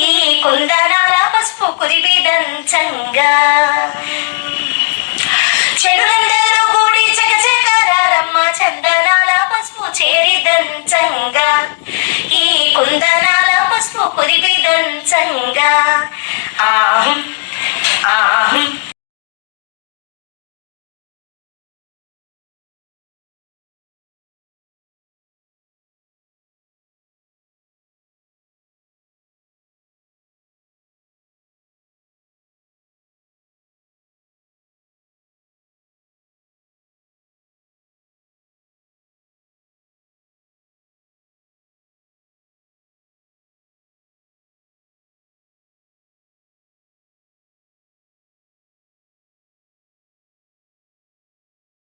ఈ కుందనాల పసుపు కురిపిదంచంగా చెడులందరూ కూడి చకచకరారమ్మ చందనాల పసుపు చేరిదంచంగా ఈ కుందనాల పసుపు కురిపిదంచంగా ఆహం ఆహం